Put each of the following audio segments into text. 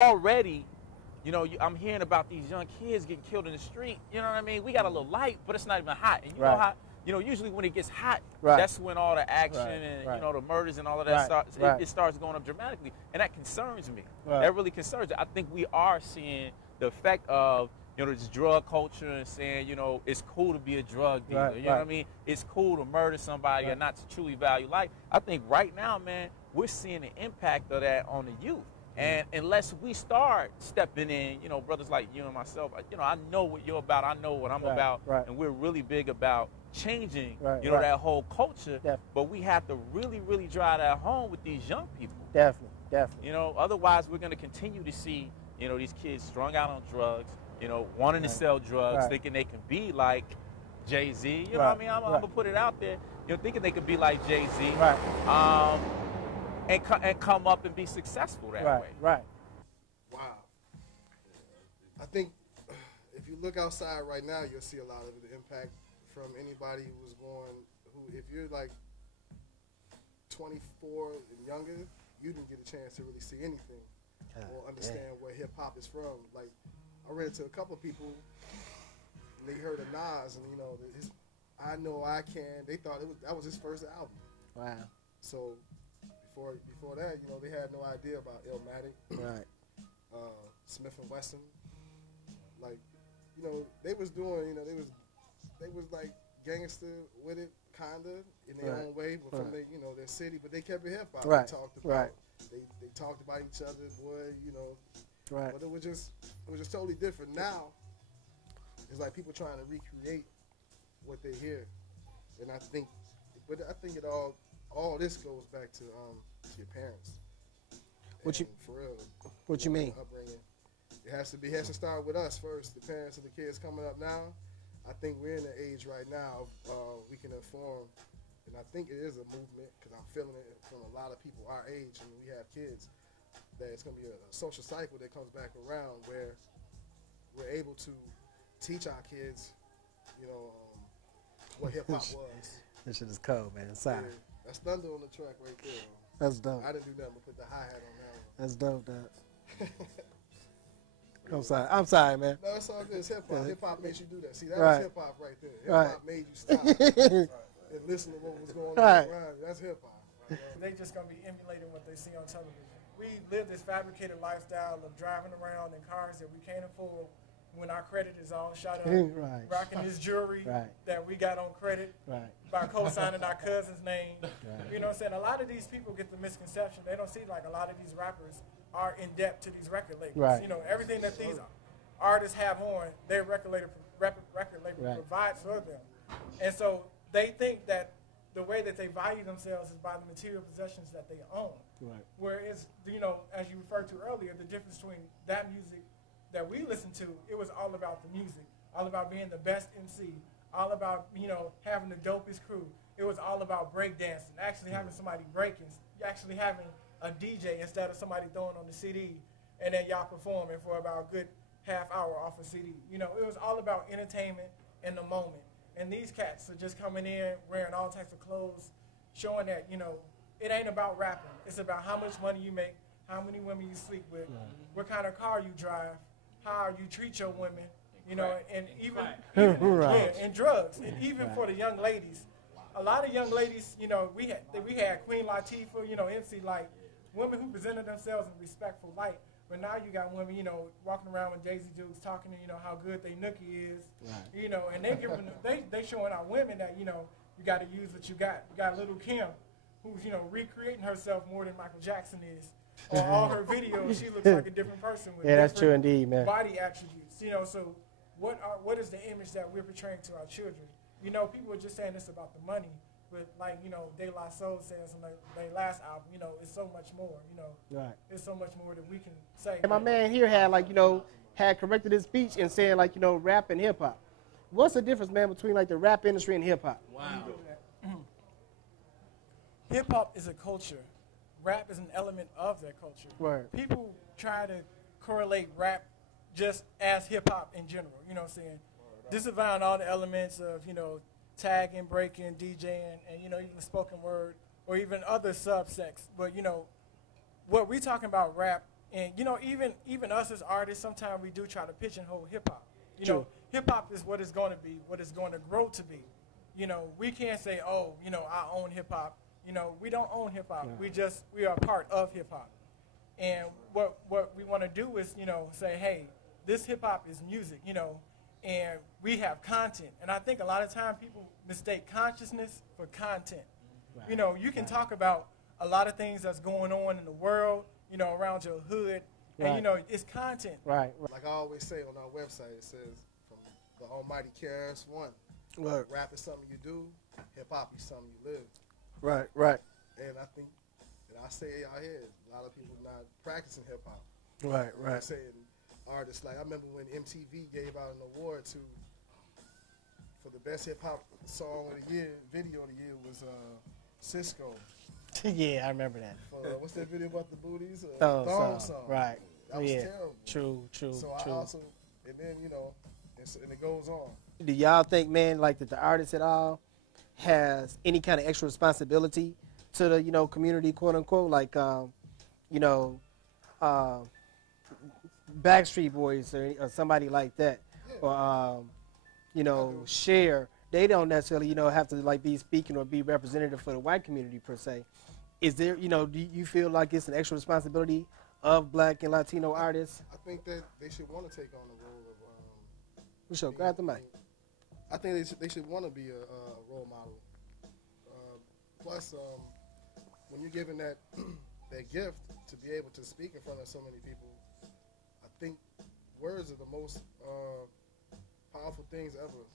already, you know, I'm hearing about these young kids getting killed in the street. You know what I mean? We got a little light, but it's not even hot. And you know how, you know, usually when it gets hot, that's when all the action and, you know, the murders and all of that starts, it starts going up dramatically. And that concerns me. That really concerns me. I think we are seeing the effect of, you know, this drug culture and saying, you know, it's cool to be a drug dealer. You know what I mean? It's cool to murder somebody and not to truly value life. I think right now, man, we're seeing the impact of that on the youth. And unless we start stepping in, you know, brothers like you and myself, you know, I know what you're about, I know what I'm about, and we're really big about changing, you know, that whole culture. But we have to really, really drive that home with these young people. Definitely. You know, otherwise we're going to continue to see, you know, these kids strung out on drugs, you know, wanting to sell drugs, thinking they can be like Jay-Z. You know what I mean? I'm going to put it out there. You know, thinking they could be like Jay-Z. And come up and be successful that way. Wow. I think if you look outside right now, you'll see a lot of the impact from anybody who's born, if you're like 24 and younger, you didn't get a chance to really see anything or understand where hip-hop is from. Like, I read it to a couple of people, and they heard of Nas, and, you know, I Know I Can, they thought that was his first album. Wow. So before that, you know, they had no idea about Illmatic, Smith and Wesson. Like, you know, they was doing, you know, they was like gangster with it, kinda in their own way, but from their, you know, their city. But they kept it hip hop. They talked about, they talked about each other, boy, you know. But it was just totally different. Now, it's like people trying to recreate what they hear, and I think it all this goes back to your parents. For real. What you mean? Upbringing. It has to start with us first, the parents of the kids coming up now. I think we're in the age right now we can inform, and I think it is a movement because I'm feeling it from a lot of people our age, and we have kids, that it's going to be a social cycle that comes back around where we're able to teach our kids, you know, what hip hop was. This shit is cold, man. Sorry. Yeah. That's thunder on the track right there. That's dope. I didn't do nothing but put the hi-hat on that one. That's dope, dog. I'm sorry, man. No, it's all good. It's hip-hop. Hip-hop makes you do that. See, that was hip-hop right there. Hip-hop made you stop and listen to what was going on around you. That's hip-hop. They just going to be emulating what they see on television. We live this fabricated lifestyle of driving around in cars that we can't afford when our credit is all shot up, rocking this jewelry that we got on credit by co-signing our cousin's name. You know what I'm saying? A lot of these people get the misconception. They don't see like a lot of these rappers are in debt to these record labels. You know, everything that these artists have on, their record label provides for them. And so they think that the way that they value themselves is by the material possessions that they own. Whereas, you know, as you referred to earlier, the difference between that music that we listened to, it was all about the music, all about being the best MC, all about, you know, having the dopest crew. It was all about breakdancing, actually having somebody breaking, actually having a DJ instead of somebody throwing on the CD and then y'all performing for about a good half hour off a CD. You know, it was all about entertainment in the moment. And these cats are just coming in wearing all types of clothes, showing that, you know, it ain't about rapping. It's about how much money you make, how many women you sleep with, what kind of car you drive, how you treat your women, you know, and even and drugs. And even for the young ladies, a lot of young ladies, you know, we had Queen Latifah, you know, MC Light, women who presented themselves in a respectful light. But now you got women, you know, walking around with Daisy Dukes talking, you know, how good they nookie is, you know, and they showing out women that, you know, you got to use what you got. You got Little Kim, who's, you know, recreating herself more than Michael Jackson is. On all her videos, she looks like a different person with that's true indeed, man. Body attributes. You know, so what is the image that we're portraying to our children? You know, people are just saying this about the money, but like, you know, De La Soul says on their last album, you know, it's so much more, you know. It's so much more that we can say. And my man here had, like, you know, had corrected his speech and saying, like, you know, rap and hip-hop. What's the difference, man, between, like, the rap industry and hip-hop? Wow. Hip-hop is a culture. Rap is an element of that culture. People try to correlate rap just as hip-hop in general, you know what I'm saying? Disavowing all the elements of, you know, tagging, breaking, DJing, and, you know, even the spoken word, or even other subsects. But, you know, what we're talking about rap And, you know, even us as artists, sometimes we do try to pigeonhole hip-hop. You know, hip-hop is what it's going to be, what it's going to grow to be. You know, we can't say, oh, you know, I own hip-hop. You know, we don't own hip-hop. No. We are a part of hip-hop. And what we want to do is, you know, say, hey, this hip-hop is music, you know, and we have content. And I think a lot of times people mistake consciousness for content. Right. You know, you can talk about a lot of things that's going on in the world, you know, around your hood, and, you know, it's content. Right. Like I always say on our website, it says, from the almighty KRS-One, rap is something you do, hip-hop is something you live. Right. And I think, and I say it out here, a lot of people not practicing hip-hop. Right. I'm saying artists, like I remember when MTV gave out an award for the best hip-hop song of the year, video of the year was Cisco. Yeah, I remember that. What's that video about the booties? Thong song. Right. That was terrible. True. So I also, and then, you know, and it goes on. Do y'all think, man, like that the artist at all has any kind of extra responsibility to the, you know, community, quote unquote, like, you know, Backstreet Boys or somebody like that, or you know, Cher? They don't necessarily, you know, have to like be speaking or be representative for the white community per se. Is there, you know, do you feel like it's an extra responsibility of Black and Latino artists? I think that they should want to take on the role of. Michelle, grab the mic. I think they should want to be a role model. Plus, when you're given that that gift to be able to speak in front of so many people, I think words are the most powerful things ever.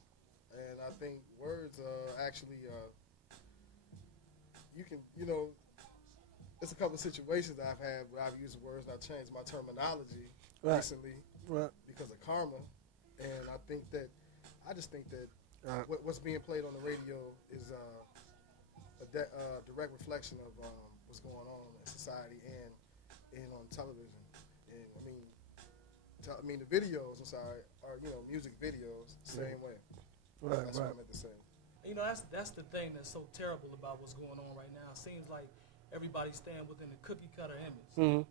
And I think words actually, you can, you know, there's a couple of situations that I've had where I've used words and I've changed my terminology recently because of karma. And I think that, I just think that what's being played on the radio is a direct reflection of what's going on in society and on television. And I mean the videos, are, you know, music videos, same way. That's what I meant to say. You know, that's the thing that's so terrible about what's going on right now. It seems like everybody's staying within the cookie cutter image. Mm-hmm.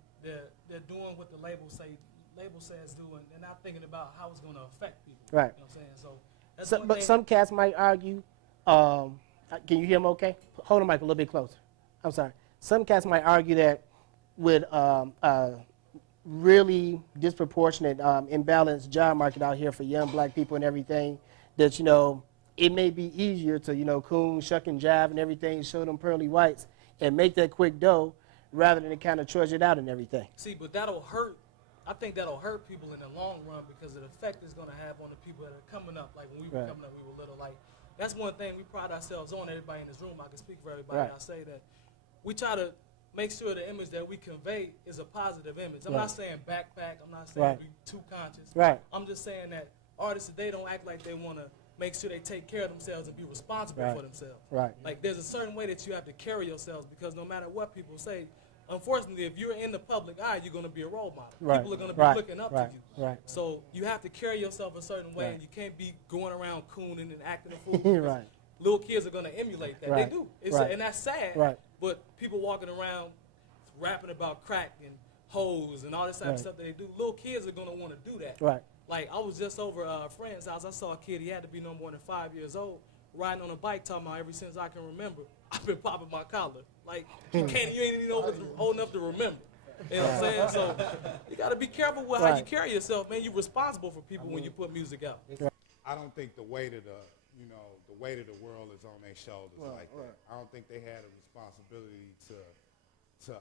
They're doing what the label says do, and they're not thinking about how it's going to affect people. Right. You know what I'm saying? So that's but some cats might argue. Can you hear them? Okay. Hold the mic a little bit closer. I'm sorry. Some cats might argue that with really disproportionate, imbalanced job market out here for young Black people and everything, that, you know, it may be easier to, you know, coon, shuck and jive and everything, show them pearly whites and make that quick dough rather than to kind of trudge it out and everything. See, but that'll hurt. I think that'll hurt people in the long run because of the effect it's going to have on the people that are coming up. Like when we were coming up, we were little. Like, that's one thing we pride ourselves on. Everybody in this room, I can speak for everybody. I say that we try to make sure the image that we convey is a positive image. I'm not saying backpack. I'm not saying be too conscious. I'm just saying that artists today don't act like they want to make sure they take care of themselves and be responsible for themselves. Like there's a certain way that you have to carry yourselves because no matter what people say, unfortunately, if you're in the public eye, you're going to be a role model. People are going to be looking up to you. So you have to carry yourself a certain way, and you can't be going around cooning and acting a fool. Little kids are going to emulate that. They do. And that's sad. But people walking around rapping about crack and hoes and all this type of stuff that they do, little kids are going to want to do that. Like, I was just over a friend's house. I saw a kid. He had to be no more than 5 years old, riding on a bike, talking about ever since I can remember, I've been popping my collar. Like, you ain't even old enough to remember. You know what I'm saying? So you got to be careful with how you carry yourself, man. You're responsible for people when you put music out. I don't think the weight of the weight of the world is on their shoulders like that. I don't think they had a responsibility to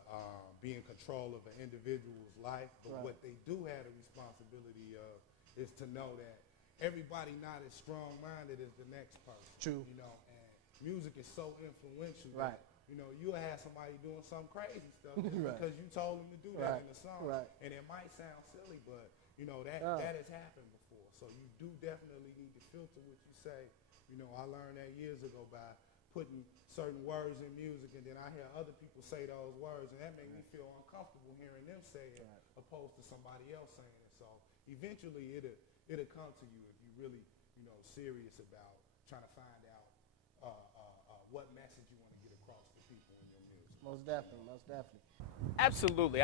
be in control of an individual's life. But what they do have a responsibility of is to know that everybody not as strong-minded as the next person. True. You know, and music is so influential. That, you know, you'll have somebody doing some crazy stuff just because you told them to do that in the song. And it might sound silly, but, you know, that has happened before. So you do definitely need to filter what you say. You know, I learned that years ago by putting certain words in music, and then I hear other people say those words, and that made me feel uncomfortable hearing them say it opposed to somebody else saying it. So eventually it'll come to you if you're really, you know, serious about trying to find out what message you want to get across to people in your music. Most definitely, most definitely. Absolutely.